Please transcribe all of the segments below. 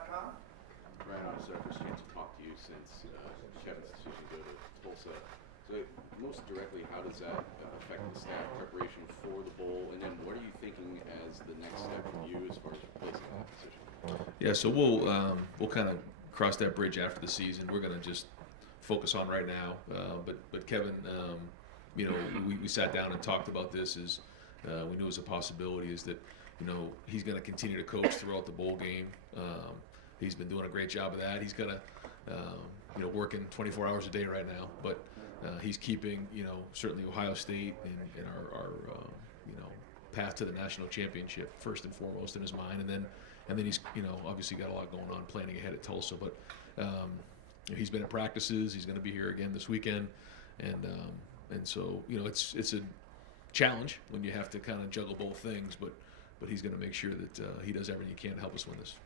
sports-ott.com. Ryan, this is our first chance to talk to you since Kevin's decision to go to Tulsa. So most directly, how does that affect the staff preparation for the bowl? And then what are you thinking as the next step for you as far as replacing that decision? Yeah, so we'll kind of cross that bridge after the season. We're going to just focus on right now. But Kevin, we sat down and talked about this. We knew it was a possibility. Is that he's going to continue to coach throughout the bowl game. He's been doing a great job of that. He's got to working 24 hours a day right now, but he's keeping certainly Ohio State and our path to the national championship first and foremost in his mind, and then he's obviously got a lot going on planning ahead at Tulsa. But he's been at practices. He's going to be here again this weekend, and so it's a challenge when you have to kind of juggle both things. But he's going to make sure that he does everything he can to help us win this.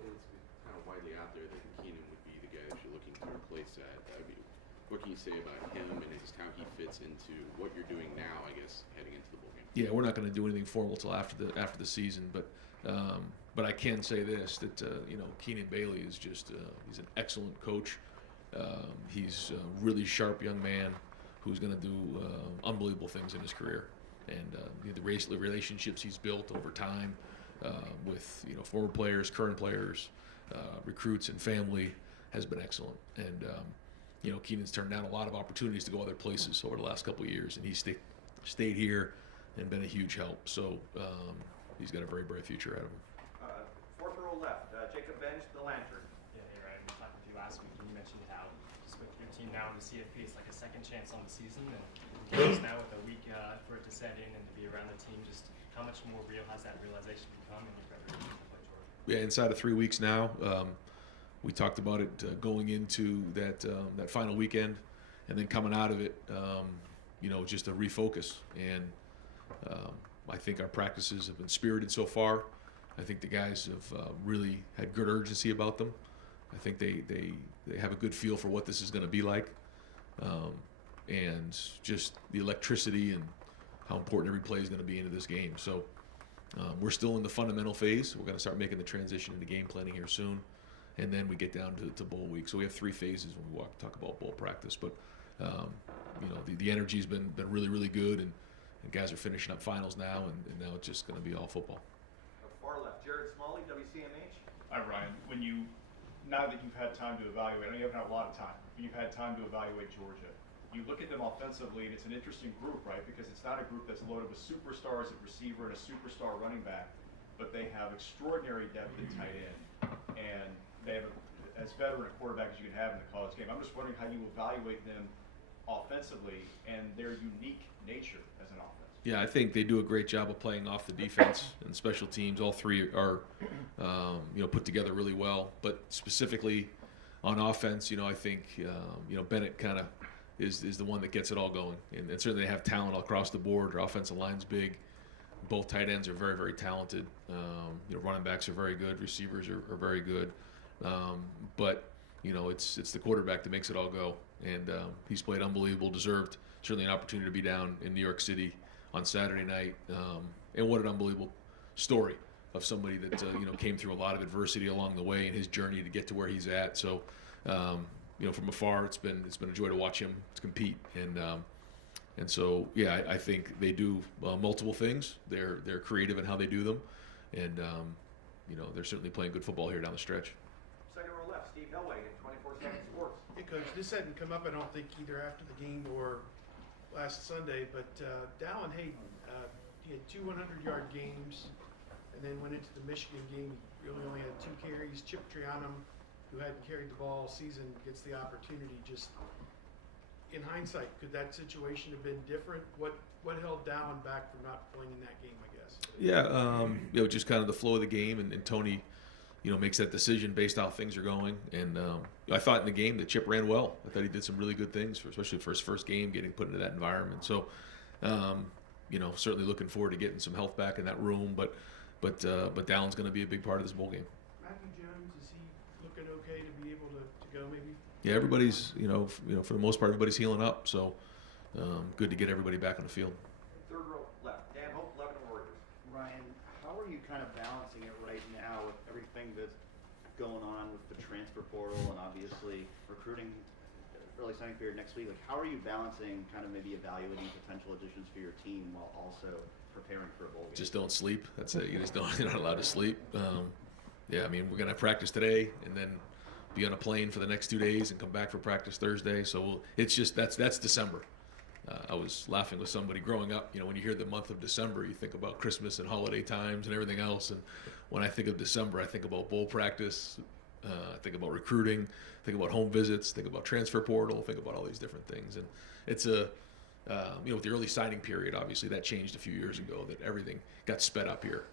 It's kind of widely out there that Keenan would be the guy that you're looking to replace that. I mean, what can you say about him and just how he fits into what you're doing now, I guess, heading into the bowl game? Yeah, we're not going to do anything formal till after the season, but I can say this, that Keenan Bailey is just he's an excellent coach. He's a really sharp young man who's going to do unbelievable things in his career, and the relationships he's built over time with former players, current players, recruits, and family has been excellent. And Keenan's turned down a lot of opportunities to go other places over the last couple of years, and he's stayed here and been a huge help. So he's got a very bright future out of him. Fourth row left, Jacob Bench, the Lantern. Yeah, hey Ryan, we talked with you last week, and you mentioned how just with your team now to see it face like a second chance on the season, and just now with a week for it to set in and to be around the team, just how much more real has that realization become in your preparation to play Georgia? Yeah, inside of 3 weeks now. We talked about it going into that final weekend, and then coming out of it, just a refocus. And I think our practices have been spirited so far. I think the guys have really had good urgency about them. I think they have a good feel for what this is going to be like, and just the electricity and how important every play is going to be into this game. So we're still in the fundamental phase. We're going to start making the transition into game planning here soon. And then we get down to bowl week. So we have 3 phases when we talk about bowl practice. But the energy's been really, really good, and guys are finishing up finals now, and now it's just going to be all football. Far left, Jared Smalley, WCMH. Hi Ryan, now that you've had time to evaluate, I know you haven't had a lot of time, but you've had time to evaluate Georgia. You look at them offensively, and it's an interesting group, right? Because it's not a group that's loaded with superstars at receiver and a superstar running back, but they have extraordinary depth at tight end, and they have as veteran a quarterback as you can have in the college game. I'm just wondering how you evaluate them offensively and their unique nature as an offense. Yeah, I think they do a great job of playing off the defense and special teams. All 3 are, put together really well. But specifically on offense, I think, Bennett kind of is the one that gets it all going. And certainly they have talent across the board. Their offensive line's big. Both tight ends are very, very talented. Running backs are very good. Receivers are very good. But it's the quarterback that makes it all go. And he's played unbelievable, deserved certainly an opportunity to be down in New York City on Saturday night. And what an unbelievable story of somebody that came through a lot of adversity along the way in his journey to get to where he's at. So from afar, it's been a joy to watch him compete. And so yeah, I think they do multiple things. They're creative in how they do them, and they're certainly playing good football here down the stretch. Second row left, Steve Hellwagon, 24/7 Sports. Hey, Coach, this hadn't come up, I don't think, either after the game or last Sunday, but Dallin Hayden, he had 2 100-yard games, and then went into the Michigan game. He really only had 2 carries. Chip Trianum, who hadn't carried the ball all season, gets the opportunity. Just in hindsight, could that situation have been different? What held Dallin back from not playing in that game, I guess? Yeah, just kind of the flow of the game, and Tony makes that decision based on how things are going. And I thought in the game that Chip ran well. I thought he did some really good things, especially for his first game, getting put into that environment. So, certainly looking forward to getting some health back in that room. But Dallin's going to be a big part of this bowl game. Matthew Jones, is he looking okay to be able to go maybe? Yeah, everybody's for the most part, everybody's healing up. So good to get everybody back on the field. Third row left, Dan Hope, Lebanon Warriors. Ryan, how are you kind of balancing it right now with everything that's going on with the transfer portal and obviously recruiting early signing period next week. Like, how are you balancing kind of maybe evaluating potential additions for your team while also preparing for a bowl game? Just don't sleep. That's it. You're not allowed to sleep. Yeah, I mean, we're gonna practice today and then be on a plane for the next 2 days and come back for practice Thursday. So it's just that's December. I was laughing with somebody growing up. You know, when you hear the month of December, you think about Christmas and holiday times and everything else. And when I think of December, I think about bowl practice. I think about recruiting. Think about home visits. Think about transfer portal. Think about all these different things. And it's with the early signing period, obviously that changed a few years ago. That everything got sped up here.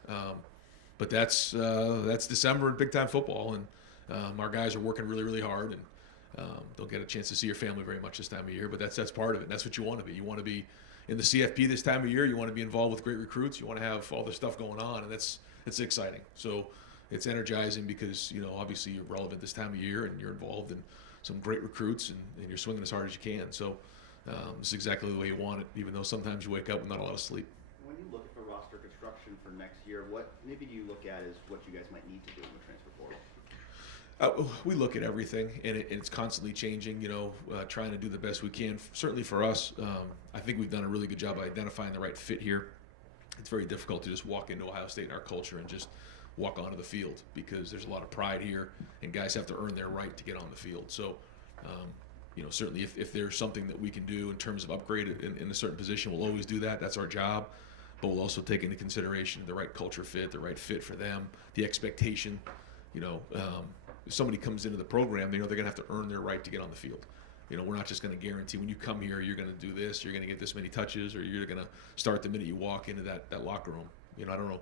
But that's December in big time football, and our guys are working really, really hard, and don't get a chance to see your family very much this time of year. But that's part of it. And that's what you want to be. You want to be in the CFP this time of year. You want to be involved with great recruits. You want to have all this stuff going on, and it's exciting. So it's energizing because obviously you're relevant this time of year, and you're involved in some great recruits, and you're swinging as hard as you can. So this is exactly the way you want it, even though sometimes you wake up with not a lot of sleep. When you look at the roster construction for next year, what maybe do you look at as what you guys might need to do in the transfer portal? We look at everything, and it's constantly changing, trying to do the best we can. Certainly for us, I think we've done a really good job of identifying the right fit here. It's very difficult to just walk into Ohio State and our culture and just walk onto the field because there's a lot of pride here, and guys have to earn their right to get on the field. So, certainly if there's something that we can do in terms of upgrade in a certain position, we'll always do that. That's our job. But we'll also take into consideration the right culture fit, the right fit for them, the expectation. If somebody comes into the program, they're going to have to earn their right to get on the field. We're not just going to guarantee when you come here, you're going to do this, you're going to get this many touches, or you're going to start the minute you walk into that locker room. I don't know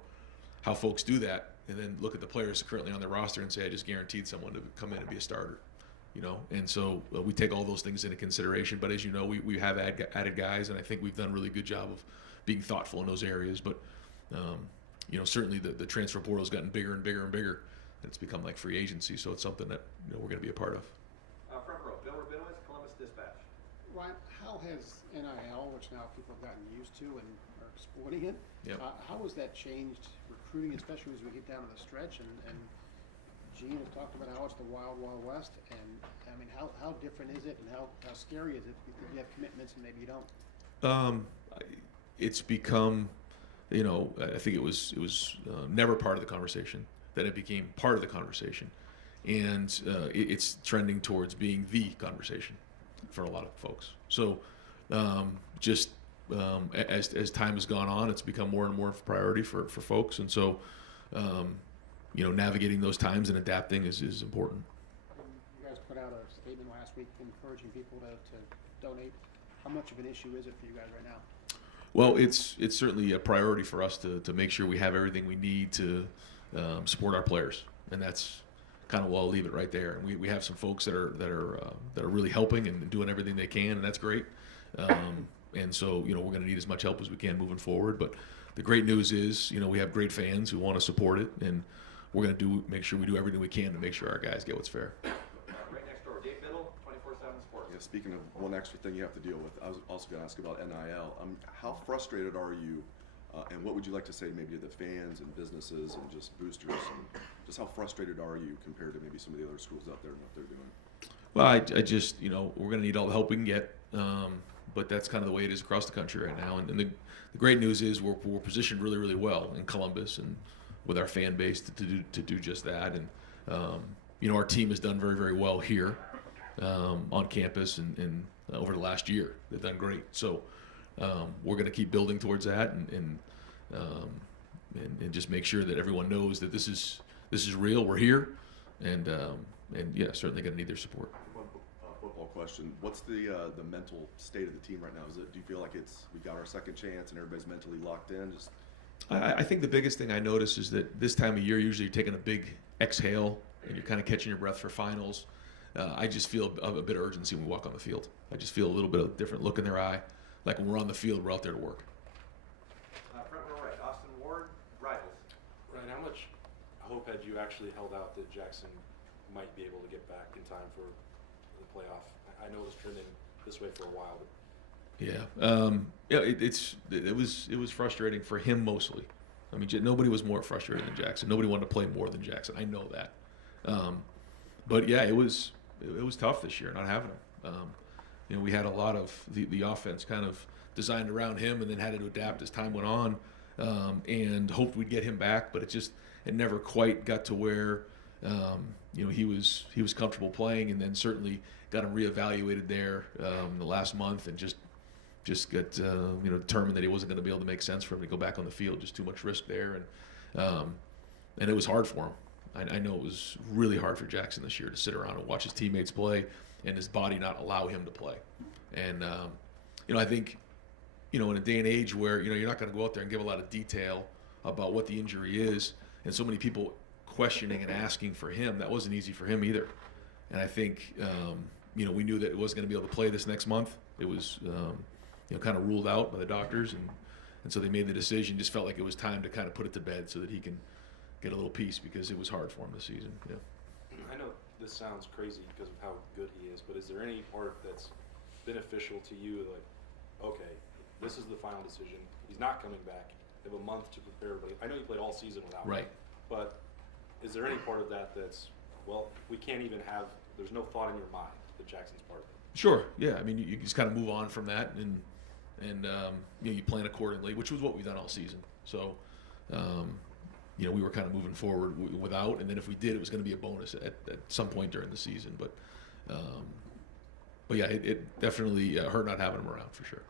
how folks do that and then look at the players currently on their roster and say, I just guaranteed someone to come in and be a starter. And so we take all those things into consideration. But as you know, we have added guys, and I think we've done a really good job of being thoughtful in those areas. But, certainly the transfer portal has gotten bigger and bigger and bigger. And it's become like free agency, so it's something that we're going to be a part of. Front row, Bill Rabinowitz, Columbus Dispatch. Ryan, how has NIL, which now people have gotten used to and are exploiting it, Yep. How has that changed recruiting, especially as we get down to the stretch? And Gene has talked about how it's the wild, wild west. And, I mean, how different is it, and how scary is it because you have commitments and maybe you don't? It's become, I think it was never part of the conversation. That it became part of the conversation, and it's trending towards being the conversation for a lot of folks. So, as time has gone on, it's become more and more of a priority for folks, and so, navigating those times and adapting is important. You guys put out a statement last week encouraging people to donate. How much of an issue is it for you guys right now? Well, it's certainly a priority for us to make sure we have everything we need to support our players, and that's kind of, I'll leave it right there. And we have some folks that are really helping and doing everything they can, and that's great. And so we're going to need as much help as we can moving forward. But the great news is we have great fans who want to support it, and we're going to make sure we do everything we can to make sure our guys get what's fair. Right next door, Dave Biddle, 24/7 Sports. Yeah, speaking of one extra thing you have to deal with, I was also going to ask about NIL. How frustrated are you, and what would you like to say maybe to the fans and businesses and just boosters? And just how frustrated are you compared to maybe some of the other schools out there and what they're doing? Well, I just, we're going to need all the help we can get, but that's kind of the way it is across the country right now. And the great news is we're positioned really, really well in Columbus and with our fan base to do just that. And our team has done very, very well here on campus and over the last year. They've done great. So we're going to keep building towards that and just make sure that everyone knows that this is real. We're here, and yeah, certainly going to need their support. One football question: what's the mental state of the team right now? Do you feel like we got our second chance and everybody's mentally locked in? I think the biggest thing I notice is that this time of year, usually you're taking a big exhale and you're kind of catching your breath for finals. I just feel a bit of urgency when we walk on the field. I just feel a little bit of a different look in their eye. Like when we're on the field, we're out there to work. Front row right, Austin Ward, Rivals. Ryan, how much hope had you actually held out that Jackson might be able to get back in time for the playoff? I know it was trending this way for a while, but it was frustrating for him mostly. I mean, nobody was more frustrated than Jackson. Nobody wanted to play more than Jackson. I know that. But yeah, it was tough this year not having him. You know, we had a lot of the offense kind of designed around him, and then had to adapt as time went on, and hoped we'd get him back. But it never quite got to where you know, he was comfortable playing, and then certainly got him reevaluated there in the last month, and just got you know, determined that he wasn't going to be able to make sense for him to go back on the field. Just too much risk there, and it was hard for him. I know it was really hard for Jackson this year to sit around and watch his teammates play and his body not allow him to play. And you know, I think, you know, in a day and age where, you know, you're not going to go out there and give a lot of detail about what the injury is, and so many people questioning and asking for him, that wasn't easy for him either. And I think you know, we knew that it wasn't going to be able to play this next month. It was you know, kind of ruled out by the doctors, and so they made the decision. Just felt like it was time to kind of put it to bed so that he can get a little peace, because it was hard for him this season. Yeah. I know this sounds crazy because of how good he is, but is there any part that's beneficial to you? Like, okay, this is the final decision. He's not coming back. They have a month to prepare. But I know you played all season without Right. him. But is there any part of that that's, well, we can't even have, there's no thought in your mind that Jackson's part of it? Sure. Yeah. I mean, you just kind of move on from that, and you know, you plan accordingly, which was what we've done all season. So, you know, we were kind of moving forward without, and then if we did, it was going to be a bonus at some point during the season. But yeah, it definitely hurt not having him around for sure.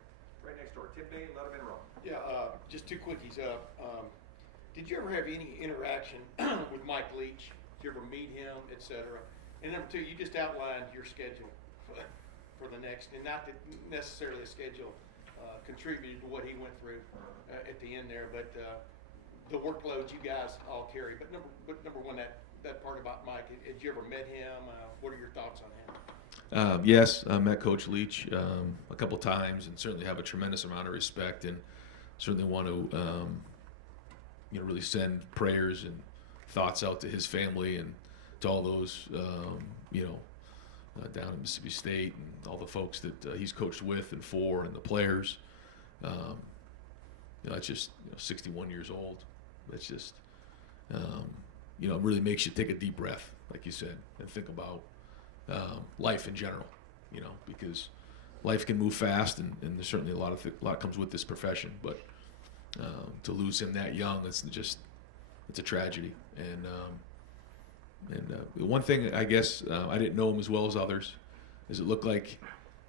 Right next door, Tim Bay, let him in row. Yeah, just two quickies up. Did you ever have any interaction with Mike Leach? Did you ever meet him, et cetera? And number two, you just outlined your schedule for the next, and not that necessarily a schedule contributed to what he went through at the end there, but the workload you guys all carry. But number one, that part about Mike, had you ever met him? What are your thoughts on him? Yes, I met Coach Leach a couple times, and certainly have a tremendous amount of respect, and certainly want to you know, really send prayers and thoughts out to his family and to all those you know, down in Mississippi State, and all the folks that he's coached with and for, and the players. You know, it's just, you know, 61 years old. It's just you know, it really makes you take a deep breath, like you said, and think about life in general. You know, because life can move fast, and there's certainly a lot comes with this profession. But to lose him that young, it's a tragedy. And one thing, I guess, I didn't know him as well as others, is it looked like,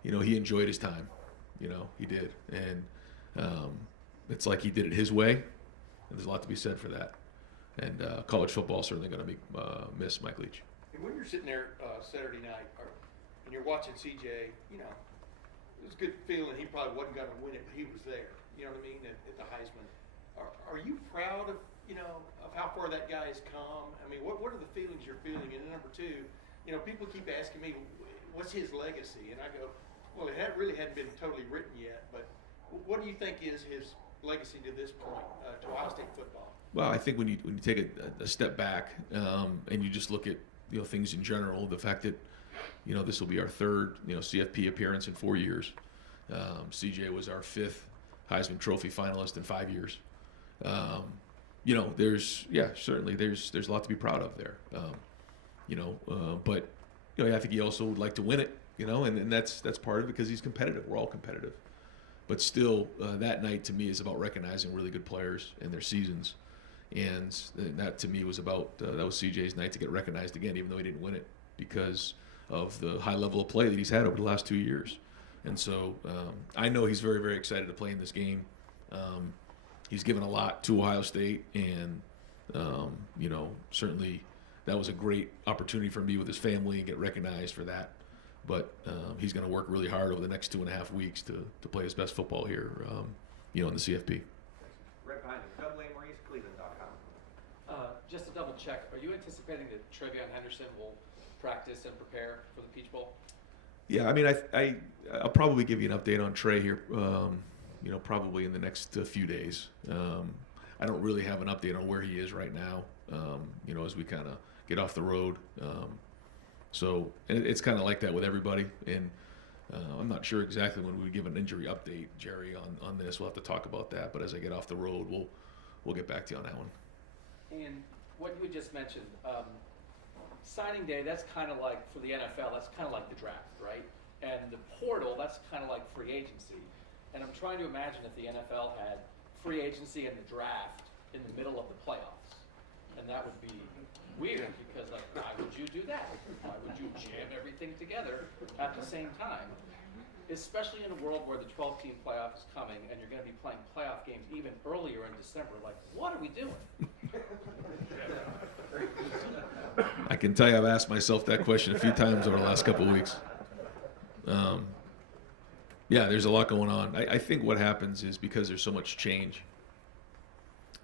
you know, he enjoyed his time. You know, he did, and it's like he did it his way, and there's a lot to be said for that. And college football is certainly going to miss Mike Leach. And when you're sitting there Saturday night, and you're watching CJ, you know, it was a good feeling. He probably wasn't going to win it, but he was there. You know what I mean? At the Heisman. Are you proud of, you know, of how far that guy has come? I mean, what are the feelings you're feeling? And then number two, you know, people keep asking me, what's his legacy? And I go, well, it really hadn't been totally written yet, but what do you think is his legacy to this point to Ohio State football? Well, I think when you take a step back and you just look at, you know, things in general, the fact that, you know, this will be our third, you know, CFP appearance in 4 years. CJ was our fifth Heisman Trophy finalist in 5 years. You know, certainly there's a lot to be proud of there. You know, but, you know, I think he also would like to win it, you know, and that's part of it, because he's competitive. We're all competitive. But still, that night to me is about recognizing really good players and their seasons. And that to me was about, that was CJ's night to get recognized again, even though he didn't win it, because of the high level of play that he's had over the last 2 years. And so I know he's very, very excited to play in this game. He's given a lot to Ohio State, and you know, certainly that was a great opportunity for me with his family and get recognized for that. But he's going to work really hard over the next 2.5 weeks to play his best football here, you know, in the CFP. Right behind him, Doug Lamore's, Cleveland.com. Just to double check, are you anticipating that Trevion Henderson will practice and prepare for the Peach Bowl? Yeah, I mean, I'll probably give you an update on Trey here, you know, probably in the next few days. I don't really have an update on where he is right now, you know, as we kind of get off the road. So it's kind of like that with everybody. And I'm not sure exactly when we give an injury update, Jerry, on this. We'll have to talk about that. But as I get off the road, we'll get back to you on that one. And what you had just mentioned, signing day, that's kind of like, for the NFL, that's kind of like the draft, right? And the portal, that's kind of like free agency. And I'm trying to imagine if the NFL had free agency and the draft in the middle of the playoffs. And that would be weird, because like, why would you do that? Why would you jam everything together at the same time? Especially in a world where the 12-team playoff is coming and you're going to be playing playoff games even earlier in December. Like, what are we doing? I can tell you I've asked myself that question a few times over the last couple of weeks. Yeah, there's a lot going on. I think what happens is because there's so much change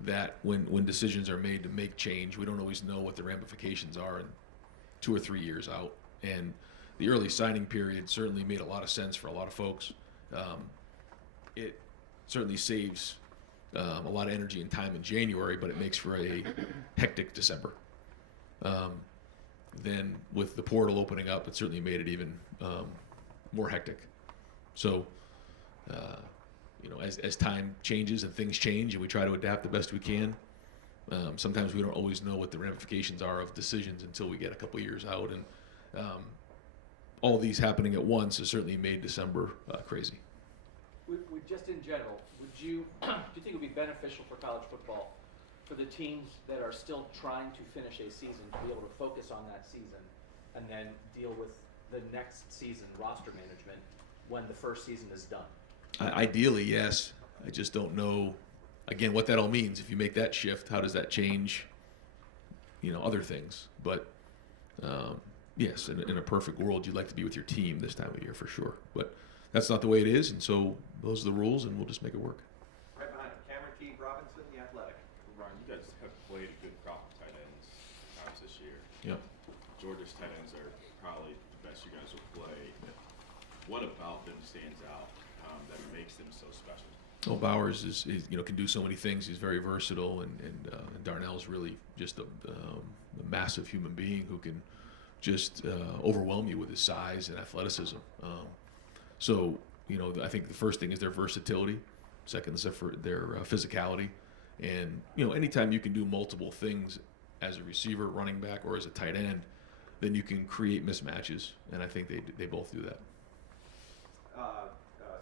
that when decisions are made to make change, we don't always know what the ramifications are in 2 or 3 years out. And the early signing period certainly made a lot of sense for a lot of folks. It certainly saves a lot of energy and time in January, but it makes for a hectic December. Then with the portal opening up, it certainly made it even more hectic. So, as time changes and things change, and we try to adapt the best we can, sometimes we don't always know what the ramifications are of decisions until we get a couple years out. And all these happening at once has certainly made December crazy. Would just in general, do you think it would be beneficial for college football for the teams that are still trying to finish a season to be able to focus on that season and then deal with the next season roster management when the first season is done? Ideally, yes. I just don't know, again, what that all means. If you make that shift, how does that change, other things? But yes, in a perfect world, you'd like to be with your team this time of year for sure. But that's not the way it is, and so those are the rules, and we'll just make it work. Right behind him, Cameron T. Robinson, The Athletic. Ryan, you guys have played a good crop of tight ends this year. Yep. Georgia's tight ends are probably the best you guys will play. What about them stands out that makes them so special? Well, Bowers is can do so many things. He's very versatile, and Darnell's really just a massive human being who can just overwhelm you with his size and athleticism. So I think the first thing is their versatility. Second is their physicality, and anytime you can do multiple things as a receiver, running back, or as a tight end, then you can create mismatches, and I think they both do that.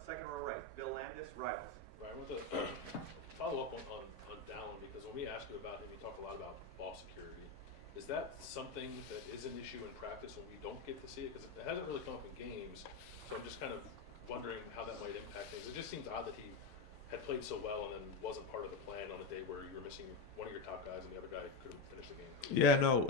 Second row right, Bill Landis, Rivals. Right, with a follow up on Dallin, because when we ask you about him, you talk a lot about ball security. Is that something that is an issue in practice when we don't get to see it? Because it hasn't really come up in games, so I'm just kind of wondering how that might impact things. It just seems odd that he had played so well and then wasn't part of the plan on a day where you were missing one of your top guys and the other guy couldn't finish the game. Yeah, no,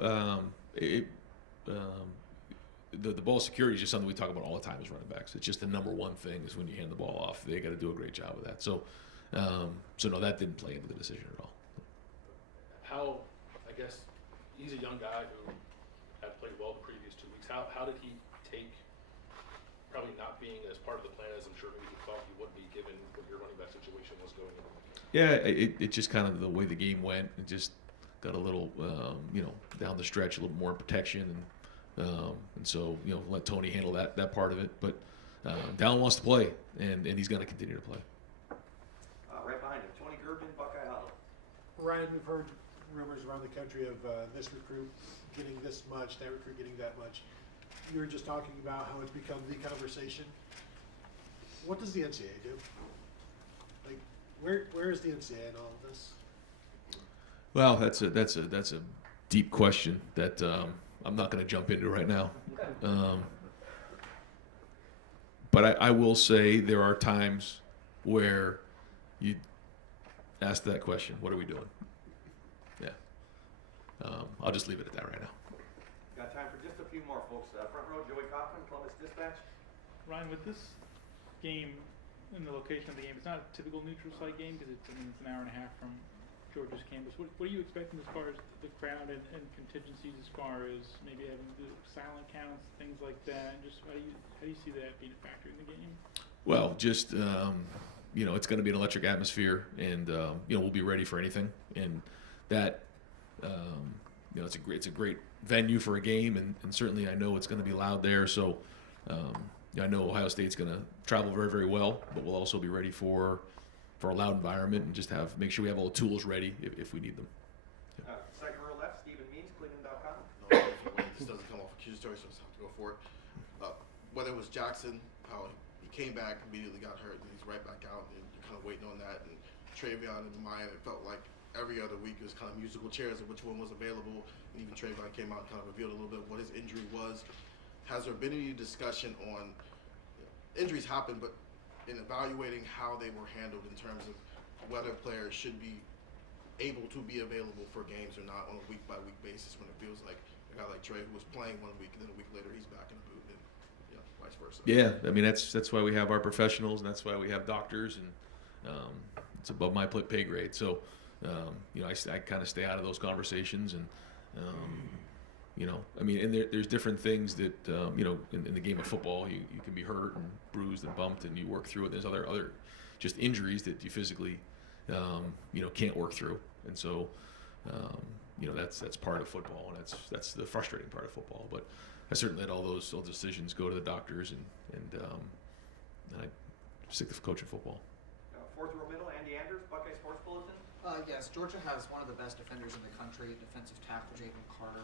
the ball security is just something we talk about all the time as running backs. It's just the number one thing is when you hand the ball off, they got to do a great job of that. So no, that didn't play into the decision at all. How, I guess, he's a young guy who had played well the previous 2 weeks. How did he take probably not being as part of the plan as I'm sure maybe he thought he would be, given what your running back situation was going into the game? Yeah, it just kind of the way the game went. It just got a little, down the stretch, a little more protection, and so let Tony handle that part of it. But Dallin wants to play, and he's going to continue to play. Right behind him, Tony Gerben, Buckeye Hollow. Ryan, we've heard rumors around the country of this recruit getting this much, that recruit getting that much. You were just talking about how it's become the conversation. What does the NCAA do? Like, where is the NCAA in all of this? Well, that's a deep question that I'm not going to jump into right now. But I will say there are times where you ask that question, what are we doing? Yeah. I'll just leave it at that right now. Got time for just a few more, folks. Front row, Joey Kaufman, Columbus Dispatch. Ryan, with this game and the location of the game, it's not a typical neutral site game because it's an hour and a half from Georgia's campus. What are you expecting as far as the crowd and contingencies, as far as maybe having the silent counts, things like that? And just how do you see that being a factor in the game? Well, just it's going to be an electric atmosphere, and we'll be ready for anything. And that it's a great venue for a game, and certainly I know it's going to be loud there. So I know Ohio State's going to travel very, very well, but we'll also be ready for a loud environment and just make sure we have all the tools ready if we need them. Second row left, Stephen Means, Cleveland.com. accusatory, so I have to go for it. Whether it was Jackson, how he came back, immediately got hurt, and he's right back out, and you're kind of waiting on that. And Travion and Maya, it felt like every other week it was kind of musical chairs of which one was available. And even Travion came out and kind of revealed a little bit what his injury was. Has there been any discussion on injuries happen, but in evaluating how they were handled in terms of whether players should be able to be available for games or not on a week-by-week basis when it feels like a guy like Trey who was playing 1 week and then a week later he's back in the boot and vice versa. Yeah, I mean that's why we have our professionals and that's why we have doctors and it's above my pay grade. So I kind of stay out of those conversations and I mean and there's different things that in the game of football you can be hurt and bruised and bumped and you work through it. There's other just injuries that you physically can't work through, and so that's part of football, and that's the frustrating part of football. But I certainly let all those decisions go to the doctors, and I stick to coaching football. Fourth row middle, Andy Anders, Buckeye Sports Bulletin. Yes, Georgia has one of the best defenders in the country, defensive tackle Jalen Carter.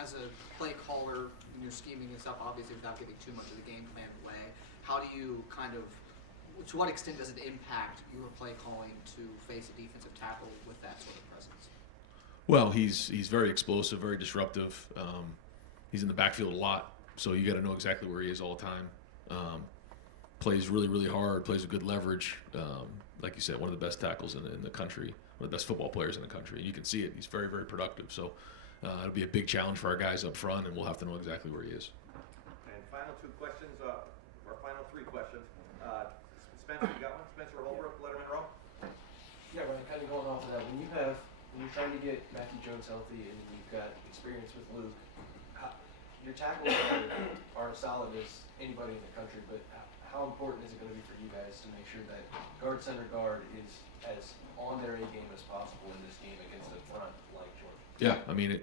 As a play caller, when you're scheming and stuff, obviously without giving too much of the game plan away, how do you to what extent does it impact your play calling to face a defensive tackle with that sort of presence? Well, he's very explosive, very disruptive. He's in the backfield a lot, so you got to know exactly where he is all the time. Plays really, really hard, plays with good leverage. Like you said, one of the best tackles in the country, one of the best football players in the country. And you can see it. He's very, very productive. So it'll be a big challenge for our guys up front, and we'll have to know exactly where he is. And final two questions, our final three questions. Spencer, you got one? Spencer Holbrook, Letterman Row. Yeah, Ryan, kind of going off of that, when you're trying to get Matthew Jones healthy and you've got experience with Luke, your tackles aren't solid as anybody in the country, but how important is it going to be for you guys to make sure that guard center guard is as on their A game as possible in this game against the front like Georgia? Yeah, I mean,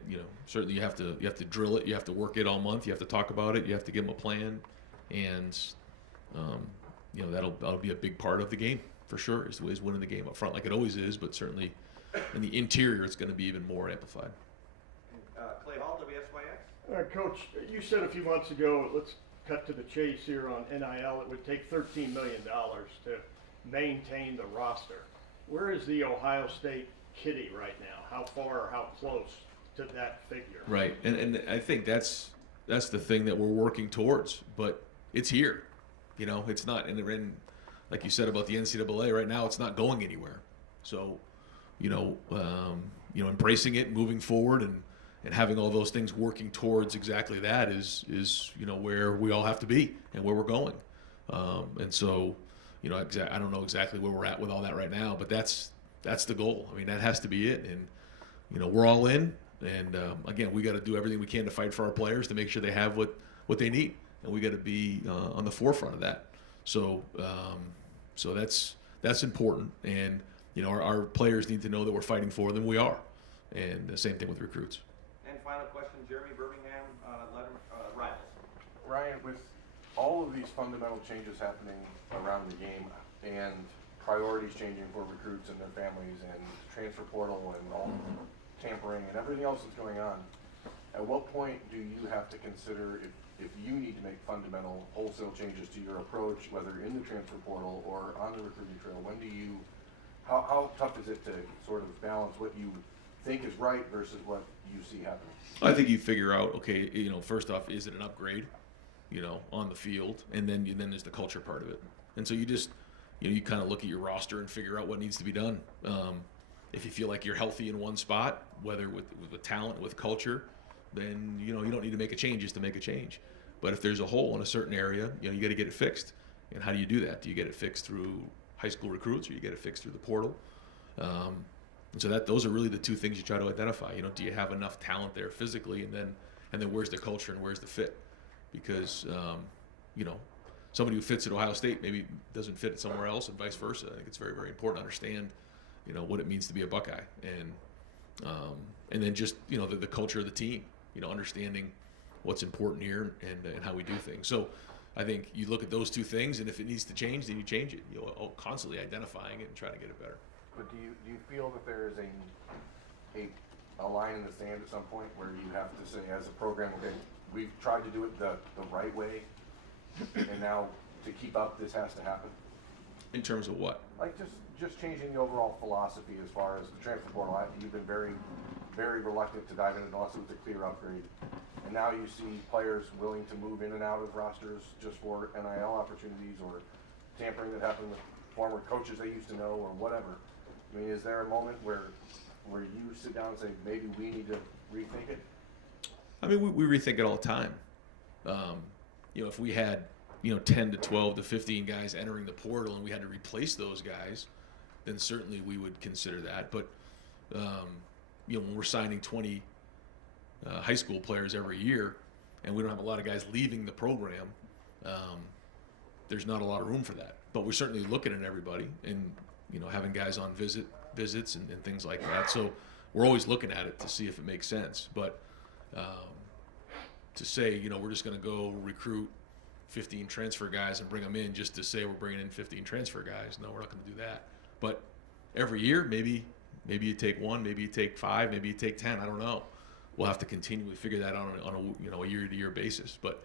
certainly you have to drill it, you have to work it all month, you have to talk about it, you have to give them a plan, and that'll be a big part of the game for sure. Is winning the game up front, like it always is, but certainly in the interior, it's going to be even more amplified. Clay Hall, WSYX. Coach, you said a few months ago, let's cut to the chase here on NIL. It would take $13 million to maintain the roster. Where is the Ohio State kitty right now? How far or how close to that figure? Right, and I think that's the thing that we're working towards, but it's here. It's not, and like you said about the NCAA, right now it's not going anywhere. So, embracing it, moving forward, and having all those things working towards exactly that is where we all have to be and where we're going. And so, I don't know exactly where we're at with all that right now, but that's the goal. I mean, that has to be it. And we're all in. And again, we got to do everything we can to fight for our players to make sure they have what they need. And we got to be on the forefront of that. So, that's important. And our players need to know that we're fighting for them. We are, and the same thing with recruits. And final question, Jeremy Birmingham, Rivals. Ryan, with all of these fundamental changes happening around the game and priorities changing for recruits and their families and transfer portal and all tampering and everything else that's going on, at what point do you have to consider if you need to make fundamental wholesale changes to your approach, whether in the transfer portal or on the recruiting trail? When do you, how tough is it to sort of balance what you think is right versus what you see happening? I think you figure out, okay, first off, is it an upgrade, on the field, and then there's the culture part of it. And so you just, you kind of look at your roster and figure out what needs to be done. If you feel like you're healthy in one spot, whether with talent, with culture, then you don't need to make a change just to make a change. But if there's a hole in a certain area, you got to get it fixed. And how do you do that? Do you get it fixed through high school recruits, or you get it fixed through the portal? And so those are really the two things you try to identify. Do you have enough talent there physically, and then where's the culture and where's the fit? Because somebody who fits at Ohio State maybe doesn't fit somewhere else, and vice versa. I think it's very, very important to understand what it means to be a Buckeye, and then just the culture of the team. Understanding what's important here and how we do things. So I think you look at those two things, and if it needs to change, then you change it. Constantly identifying it and trying to get it better. But do you feel that there is a a line in the sand at some point where you have to say as a program, okay, we've tried to do it the right way, and now to keep up, this has to happen? In terms of what? Like just changing the overall philosophy as far as the transfer portal. You've been very, very reluctant to dive into it unless it was a clear upgrade. And now you see players willing to move in and out of rosters just for NIL opportunities or tampering that happened with former coaches they used to know or whatever. I mean, is there a moment where you sit down and say, maybe we need to rethink it? I mean, we rethink it all the time. You know, if we had, 10 to 12 to 15 guys entering the portal and we had to replace those guys, then certainly we would consider that. But, when we're signing 20 high school players every year and we don't have a lot of guys leaving the program, there's not a lot of room for that. But we're certainly looking at everybody and, having guys on visits and things like that. So we're always looking at it to see if it makes sense. But to say, we're just going to go recruit 15 transfer guys and bring them in just to say we're bringing in 15 transfer guys, no, we're not going to do that. But every year, maybe you take 1, maybe you take 5, maybe you take 10. I don't know. We'll have to continually figure that out on a year-to-year basis. But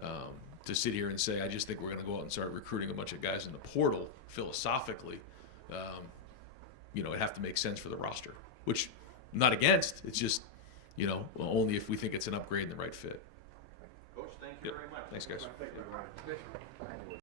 to sit here and say, I just think we're going to go out and start recruiting a bunch of guys in the portal, philosophically, it'd have to make sense for the roster, which I'm not against. It's just, only if we think it's an upgrade and the right fit. Coach, thank you Yep. very much. Thanks, guys. Thank you, Ryan.